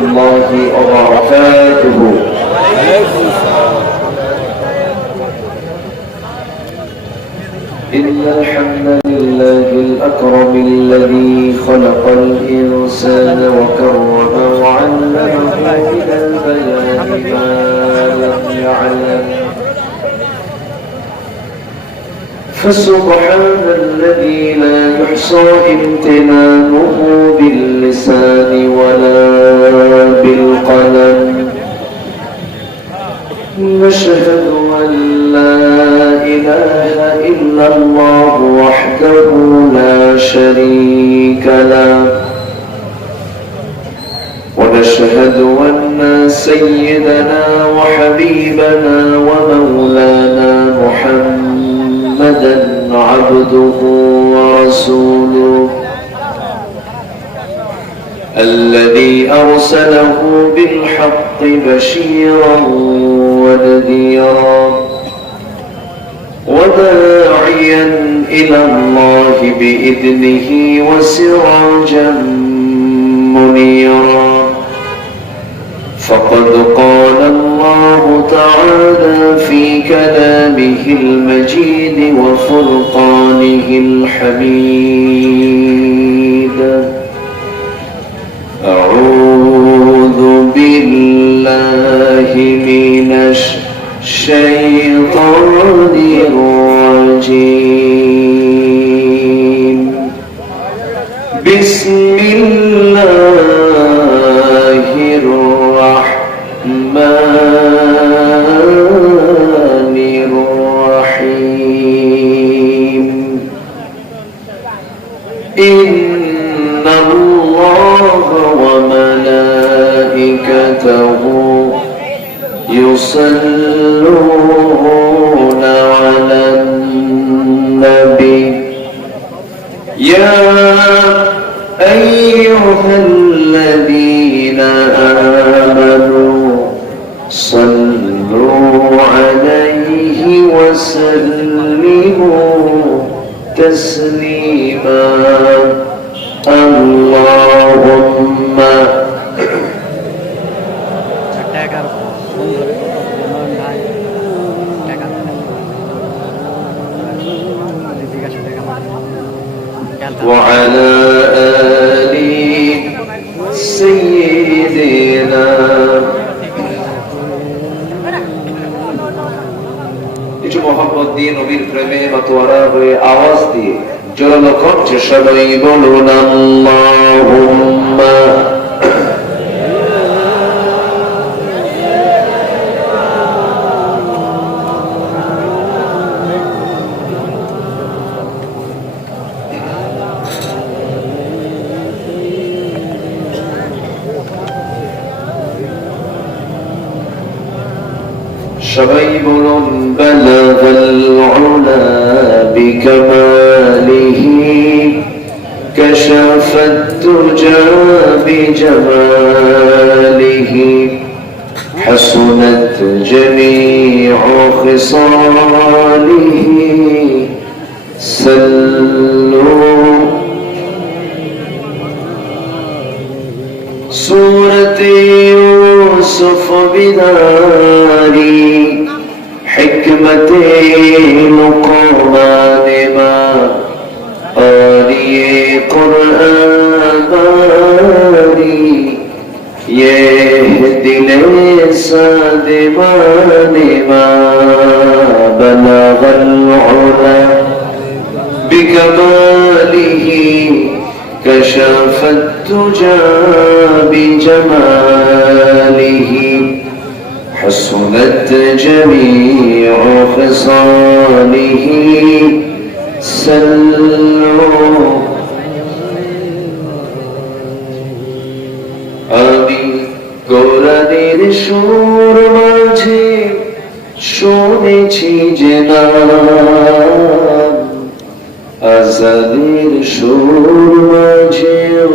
الله وبركاته. إن الحمد لله الأكرم الذي خلق الإنسان وكرمه وعلمه من البيان ما لم يعلم، فسبحان الذي لا يحصى امتنانه باللسان ولا بالقلم. نشهد أن لا إله إلا الله وحده لا شريك له، ونشهد أن سيدنا وحبيبنا ومولانا محمدا عبده ورسوله الذي أرسله بالحق بشيرا ونذيرا وداعيا إلى الله بإذنه وسراجا منيرا. فقد قال الله تعالى في كلامه المجيد وفرقانه الحميد: أعوذ بالله من الشيطان الرجيم. بسم الله الرحمن الرحيم. إن الله وملائكته يصلون على النبي يا أيها الذين آمنوا صلوا عليه وسلموا تسليما. اللهم وعلى آل سيدنا কিছু মোহাম্মদ দিয়ে নবীর প্রেমে মাতোয়ারা হয়ে আওয়াজ দিয়ে জোরালো কণ্ঠে সবাই বলুন আল্লাহুম্মা সবাই বলুন বালাগাল উলা বিকামালিহি কাশাফাত তুজা বিজামালিহি হাসুনাত জামিউ খিসালিহি সাল্লু সূরাতে ইউসুফ বিদারি حكمتي لقمان ما آلي قرآن باري يهدي لساد مان ما بلغ العلا بكماله كشف التجى بجماله حسنت جميع خصاله سلوا. আমি কোরআনের সুর মাঝে শুনেছি যে নাম, আজানের সুর মাঝেও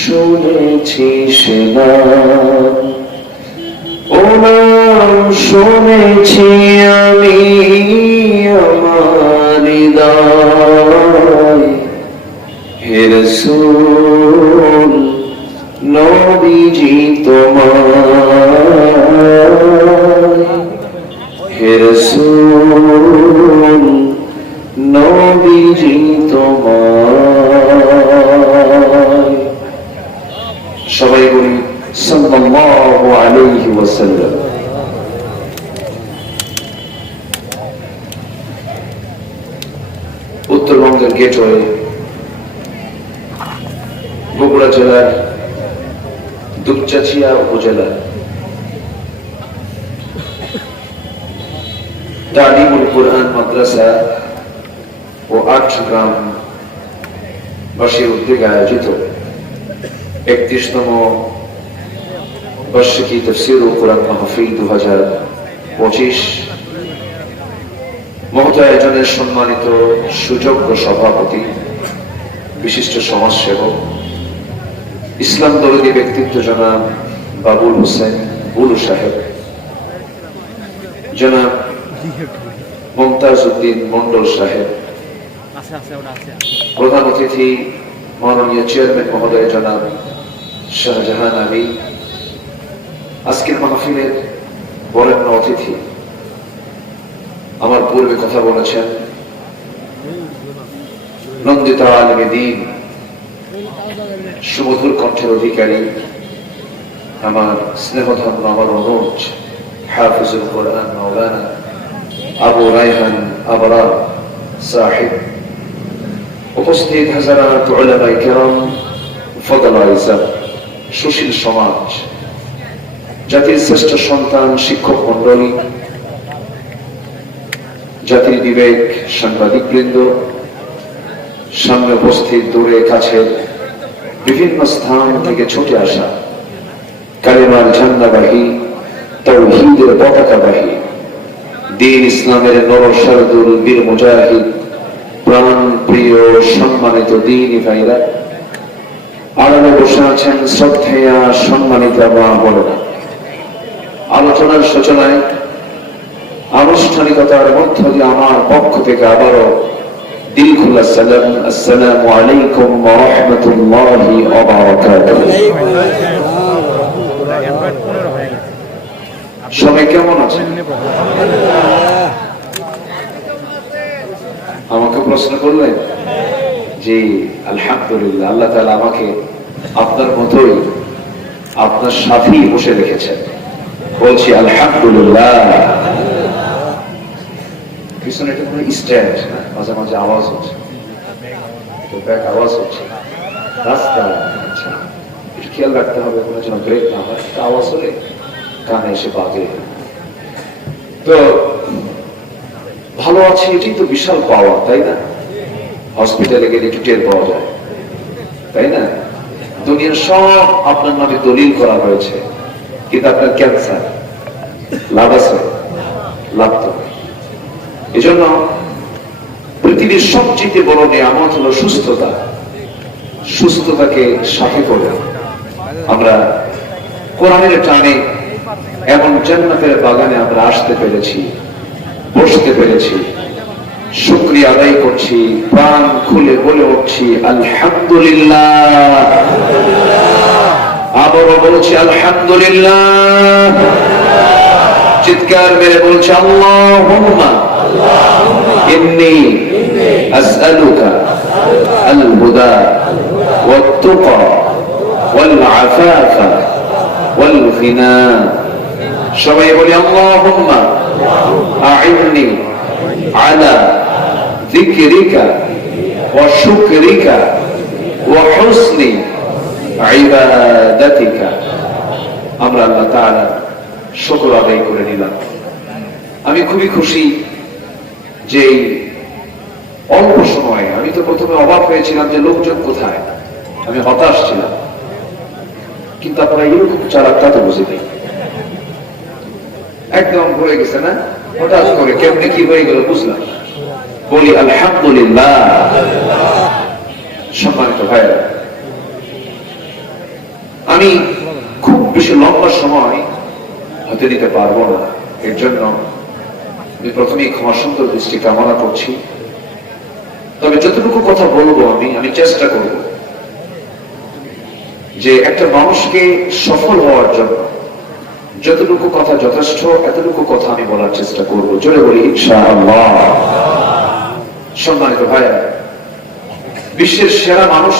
শুনেছি সে নাম। ও নাম শুনেছি আমি আমার হৃদয়, হে রাসূল নবীজি তোমায় হে রাসূল নবীজি তোমায় সবাই বলি সাল্লাল্লাহু আলাইহি ওয়াসাল্লাম। উত্তরবঙ্গের গেটওয়ে বগুড়া জেলার দুপচাচিয়া উপজেলা তালিমুল কুরআন মাদ্রাসা ও ৮ গ্রাম বাসীর উদ্যোগে আয়োজিত ৩১তম বার্ষিকী তাফসীরুল কুরআন মাহফিল ২০২৫ মহৎ আয়োজনের সম্মানিত সুযোগ্য সভাপতি, বিশিষ্ট সমাজসেবক, ইসলাম দরদী ব্যক্তিত্ব জনাব বাবুল হোসেন বুলু সাহেব, জনাব মমতাজ উদ্দিন মন্ডল সাহেব, প্রধান অতিথি মাননীয় চেয়ারম্যান মহোদয় জনাব শাহজাহান আলী, আজকের মাহফিলের বরেণ্য অতিথি, আমার পূর্বে কথা বলেছেন নন্দিত আলেমে দ্বীন, সুমধুর কণ্ঠের অধিকারী, আমার স্নেহধন্য, আমার অনুজ হাফিজুল কোরআন মাওলানা আবু রায়হান আবরার সাহেব, উপস্থিত হাজারাত উলামায়ে কেরাম, ফদলা ইজাত, সুশীল সমাজ, জাতির শ্রেষ্ঠ সন্তান, শিক্ষক মন্ডলী, জাতির বিবেক, সাংবাদিক বৃন্দ, সামনে উপস্থিত, দূরে কাছে বিভিন্ন স্থান থেকে ছুটে আসা কালেমার ঝান্ডাবাহী, তাওহীদের পতাকাবাহী, দ্বীন ইসলামের নরশারদুল বীর মুজাহিদ, প্রাণ প্রিয় সম্মানিত দ্বীনি ভাইরা, আড়ালে বসে আছেন শ্রদ্ধেয়া সম্মানিত মা বোনেরা। আলোচনার সূচনায় আনুষ্ঠানিকতার মধ্য দিয়ে আমার পক্ষ থেকে আবারও দিল খোলা সালাম, আসসালামু আলাইকুম ওয়া রাহমাতুল্লাহি ওয়া বারাকাতুহু। সবাই কেমন আছেন? আমাকে প্রশ্ন করলেন যে আলহামদুলিল্লাহ, আল্লাহ তাআলা আমাকে আপনার মতোই আপনার সাথেই বসে রেখেছেন, বলছি আলহামদুলিল্লাহ। পিছনে একটা কোনো স্ট্যান্ড, মাঝে মাঝে আওয়াজ হচ্ছে, ব্যাক আওয়াজ হচ্ছে, রাস্তা, আচ্ছা একটু খেয়াল রাখতে হবে কোনো যেন ব্রেক না হয়, আওয়াজ হলে কানে এসে বাজে। তো ভালো আছে, এটাই তো বিশাল পাওয়া, তাই না? হসপিটালে গেলে একটু টের পাওয়া যায়, তাই না? দুনিয়ার সব আপনার নামে দলিল করা হয়েছে, কিন্তু আপনার ক্যান্সার, লাভ আছে? লাভ তো। এই জন্য পৃথিবীর সবচেয়ে বড় নিয়ামত হলো সুস্থতা। সুস্থতাকে সাথে করে আমরা কোরআনের টানে এমন জান্নাতের বাগানে আমরা আসতে পেরেছি, বসতে পেরেছি, শুকরিয়া আদায় করছি, প্রাণ খুলে বলে উঠছি আলহামদুলিল্লাহ। আবারও বলছি আলহামদুলিল্লাহ। চিৎকার মেরে বলছি আল্লাহুম্মা ইন্নী আসআলুকা আল হুদা ওয়াত তুকা ওয়াল আফাফা ওয়াল গিনা। সবাই বলি আল্লাহুম্মা আ'ইন্নি আলা যিকরিকা ওয়া শুকরিকা ওয়া হুসনি ইবাদাতিকা। আমরা আল্লাহ তাআলা শুকর আদায় করে নিলাম। আমি খুবই খুশি যে অল্প সময়ে, আমি তো প্রথমে অবাক হয়েছিলাম যে লোকজন কোথায়, আমি হতাশ ছিলাম, কিন্তু আপনারা এরকম চালাক তা তো বুঝিনি, একদম হয়ে গেছে না? হঠাৎ করে কেমনে কি হয়ে গেল বুঝলাম। বলি আলহামদুলিল্লাহ। সম্মানিত ভাইরা, আমি খুব বেশি লম্বা সময় হতে দিতে পারবো না, এর জন্য আমি প্রথমেই ক্ষমা সুন্দর দৃষ্টি কামনা করছি। তবে যতটুকু কথা বলবো আমি চেষ্টা করব যে একটা মানুষকে সফল হওয়ার জন্য যতটুকু কথা যথেষ্ট, এতটুকু কথা আমি বলার চেষ্টা করব। জোরে বলি ইনশাআল্লাহ। সম্মানিত ভাইয়া, বিশ্বের সেরা মানুষ